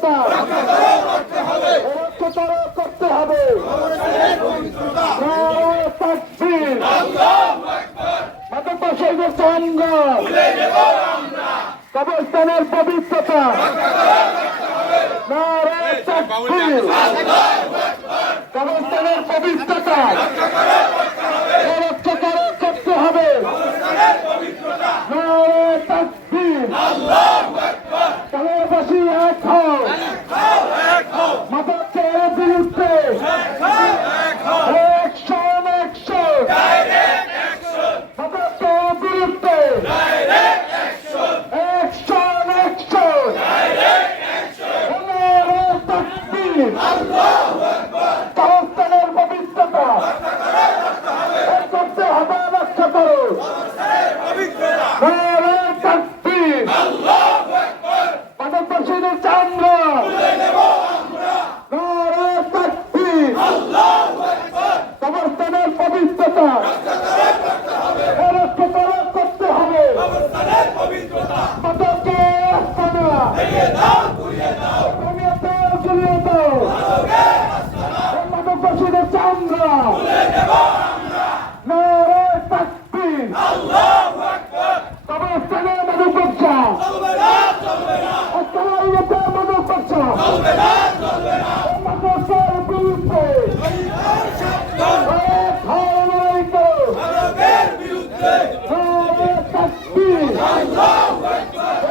পবিত্রতা করতে হবে। মাদকাসক্তের সংগ্রাম, কবরস্থানের পবিত্রতা, নারায়ে তাকবীর, কবরস্থানের পবিত্রতা রক্ষা করতে হবে। নারায়ে তাকবীর, কালেরবাসী এক হও, মাদকের বিরুদ্ধে অ্যাকশন, অ্যাকশন, মাদকের বিরুদ্ধে অ্যাকশন, অ্যাকশন, নারায়ে তাকবীর, কবরস্থানের পবিত্রতা করতে হবে, রক্ষা করো। নারায়ে তাকবীর, মাদকবাসীদের চামড়া, নারায়ে তাকবীর, কবরস্থানের পবিত্রতা রক্ষা করতে হবে। মাদকে আস্তানা ঘুরিয়ে দাও, ঘুরিয়ে দাও, মাদকবাসীদের চামড়া, নারায়ে তাকবীর, কবরস্থানের মাদক ব্যবসা, অস্থায়ীতে মাদক ব্যবসা, মাদকের বিরুদ্ধে লড়াই করো। নারায়ে তাকবীর,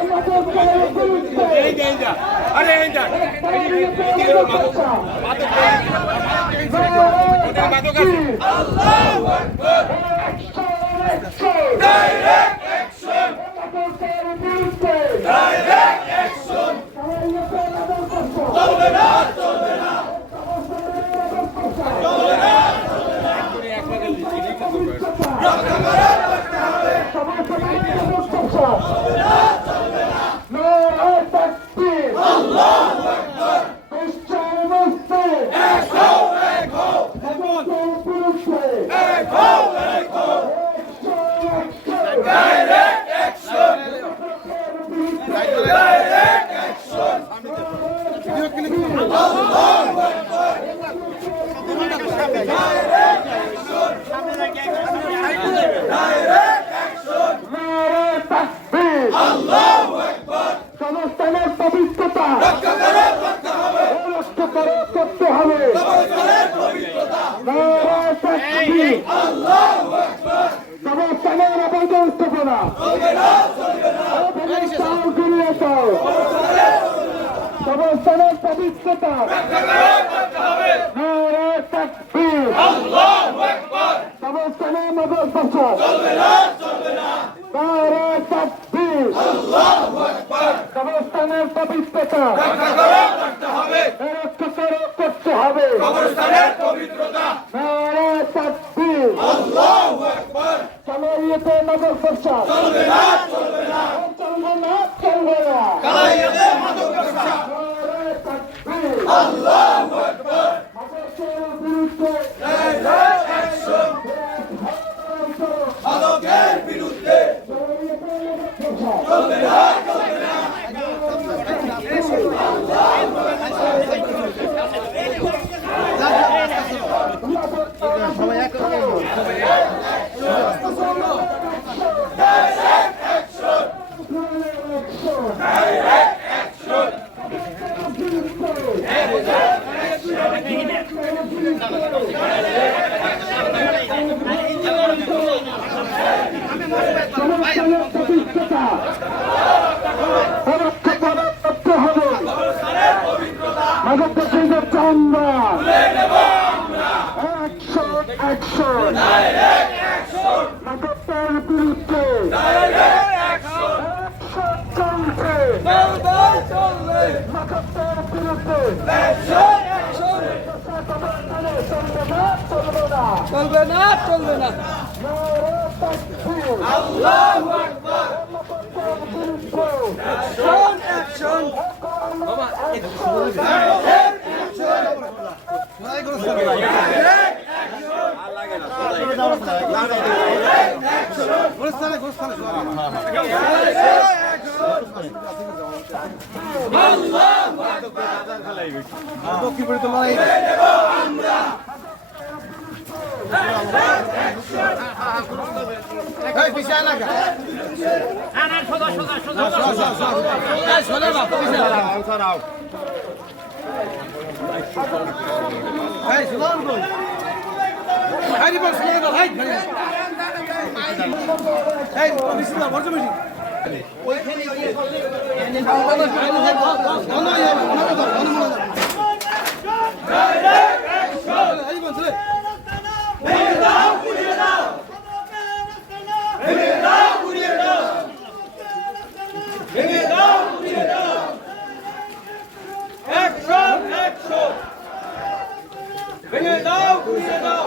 মাদকের বিরুদ্ধে সমস্থানের পবিত্রতা রক্ষা করতে হবে। নারায়ে তাকবীর, সমস্থানের অবৈধ স্থাপনা ঘুরিয়ে দাও, সমস্থানের পবিত্রতা। নারায়ে তাকবীর, সমস্থানের মাদক ব্যবসা, নারায়ে তাকবীর, কবরস্থানের পবিত্রতা রক্ষা করতে হবে। নারায়ে তাকবীর, কালাইয়াতে মাদক ব্যবসা চলবে না, চলবে না, কালাইয়াতে মাদক ব্যবসা। নারায়ে তাকবীর, আল্লাহু আকবার, মাদকের বিরুদ্ধে অ্যাকশন, মাদকের বিরুদ্ধে চলবে না, চলবে না। মাদকবাসীদের চামড়া, অ্যাকশন, অ্যাকশন, মাদকের বিরুদ্ধে চলছে, মাদকের বিরুদ্ধে চলবে না, চলবে না। নারায়ে তাকবীর, আল্লাহু আকবার, মাদকের বিরুদ্ধে অ্যাকশন, অ্যাকশন, বাবা আল্লাহু আকবার। ভেঙে দাও, ঘুরিয়ে দাও।